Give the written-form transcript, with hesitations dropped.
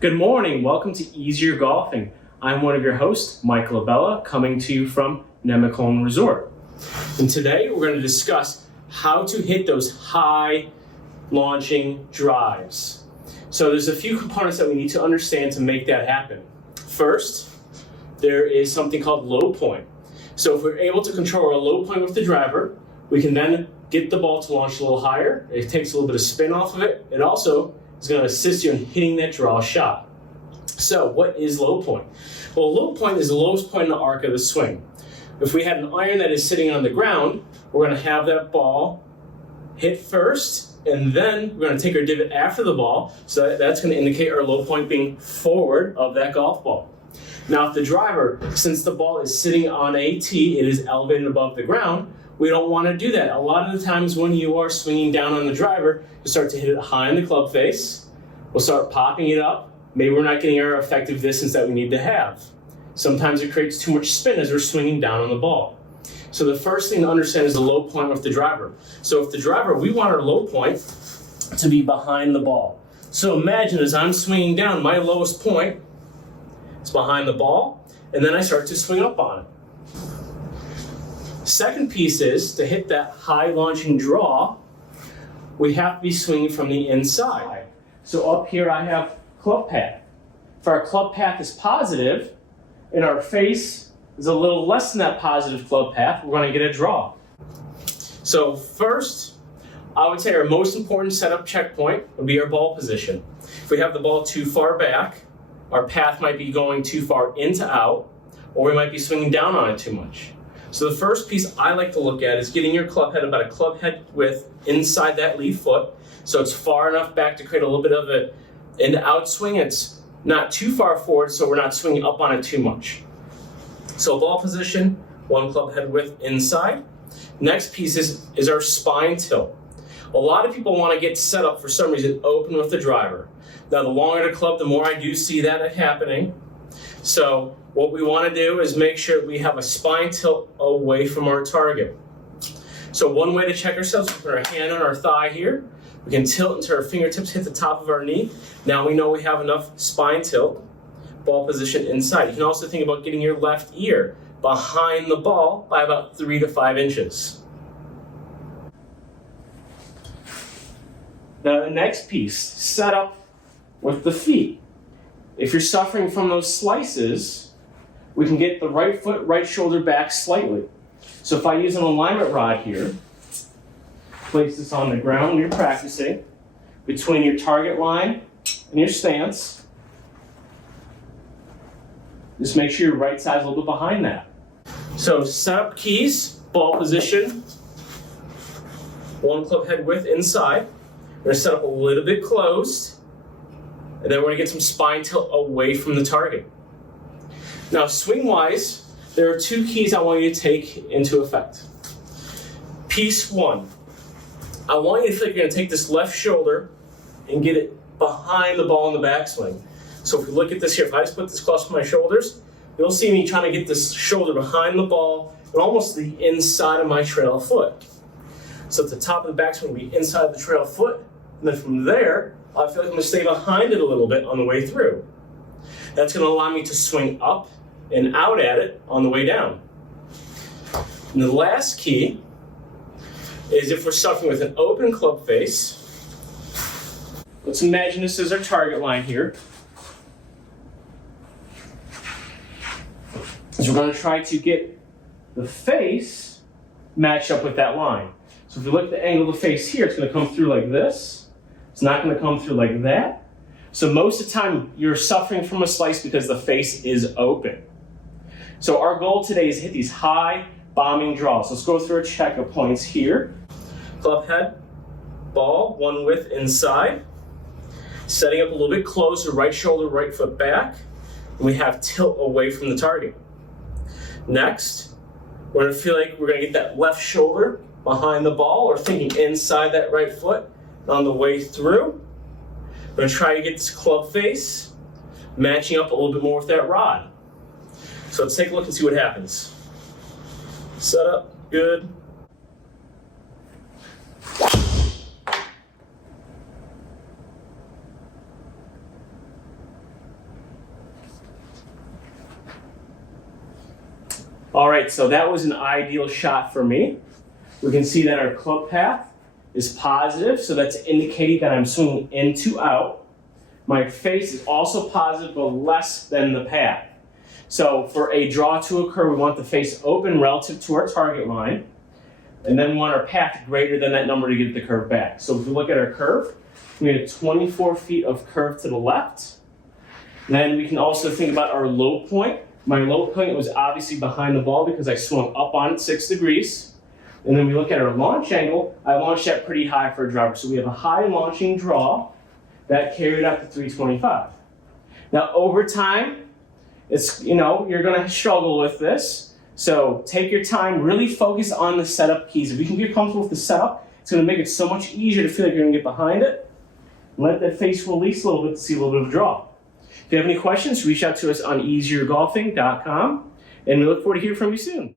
Good morning, welcome to Easier Golfing. I'm one of your hosts, Mike Labella, coming to you from Nemacolin Resort. And today we're going to discuss how to hit those high launching drives. So there's a few components that we need to understand to make that happen. First, there is something called low point. So if we're able to control our low point with the driver, we can then get the ball to launch a little higher. It takes a little bit of spin off of it. It also is going to assist you in hitting that draw shot. So what is low point? Well, low point is the lowest point in the arc of the swing. If we had an iron that is sitting on the ground, we're going to have that ball hit first, and then we're going to take our divot after the ball. So that's going to indicate our low point being forward of that golf ball. Now, if the driver, since the ball is sitting on a tee, it is elevated above the ground, we don't want to do that. A lot of the times when you are swinging down on the driver, you start to hit it high in the club face. We'll start popping it up. Maybe we're not getting our effective distance that we need to have. Sometimes it creates too much spin as we're swinging down on the ball. So the first thing to understand is the low point with the driver. So if the driver, we want our low point to be behind the ball. So imagine as I'm swinging down, my lowest point is behind the ball, and then I start to swing up on it. Second piece is, to hit that high launching draw, we have to be swinging from the inside. So up here I have club path. If our club path is positive and our face is a little less than that positive club path, we're going to get a draw. So first, I would say our most important setup checkpoint would be our ball position. If we have the ball too far back, our path might be going too far into out, or we might be swinging down on it too much. So the first piece I like to look at is getting your club head about a club head width inside that lead foot. So it's far enough back to create a little bit of an out swing. It's not too far forward, so we're not swinging up on it too much. So ball position, one club head width inside. Next piece is our spine tilt. A lot of people want to get set up for some reason open with the driver. Now the longer the club, the more I do see that happening. So what we want to do is make sure we have a spine tilt away from our target. So one way to check ourselves, we put our hand on our thigh here. We can tilt until our fingertips hit the top of our knee. Now we know we have enough spine tilt, ball position inside. You can also think about getting your left ear behind the ball by about 3 to 5 inches. Now the next piece, set up with the feet. If you're suffering from those slices, we can get the right foot, right shoulder back slightly. So if I use an alignment rod here, place this on the ground when you're practicing, between your target line and your stance. Just make sure your right side's a little bit behind that. So setup keys, ball position, one club head width inside. We're going to set up a little bit closed, and then we're going to get some spine tilt away from the target. Now, swing-wise, there are 2 keys I want you to take into effect. Piece 1, I want you to feel like you're going to take this left shoulder and get it behind the ball in the backswing. So if we look at this here, if I just put this close to my shoulders, you'll see me trying to get this shoulder behind the ball and almost the inside of my trail foot. So at the top of the backswing will be inside the trail foot, and then from there, I feel like I'm going to stay behind it a little bit on the way through. That's going to allow me to swing up and out at it on the way down. And the last key is if we're suffering with an open club face. Let's imagine this is our target line here. So we're going to try to get the face matched up with that line. So if you look at the angle of the face here, it's going to come through like this. It's not going to come through like that. So most of the time, you're suffering from a slice because the face is open. So our goal today is to hit these high bombing draws. Let's go through a check of points here. Club head, ball, one width inside. Setting up a little bit closer, right shoulder, right foot back. And we have tilt away from the target. Next, we're going to feel like we're going to get that left shoulder behind the ball, or thinking inside that right foot on the way through. We're going to try to get this club face matching up a little bit more with that rod. So let's take a look and see what happens. Set up, good. All right, so that was an ideal shot for me. We can see that our club path is positive, so that's indicating that I'm swinging in to out. My face is also positive, but less than the path. So for a draw to occur, we want the face open relative to our target line, and then we want our path greater than that number to get the curve back. So if we look at our curve, we have 24 feet of curve to the left. Then we can also think about our low point. My low point was obviously behind the ball because I swung up on it 6 degrees. And then we look at our launch angle. I launched that pretty high for a driver. So we have a high launching draw that carried up to 325. Now over time, it's, you're gonna struggle with this. So take your time, really focus on the setup keys. If you can get comfortable with the setup, it's gonna make it so much easier to feel like you're gonna get behind it. Let that face release a little bit to see a little bit of draw. If you have any questions, reach out to us on easyergolfing.com, and we look forward to hearing from you soon.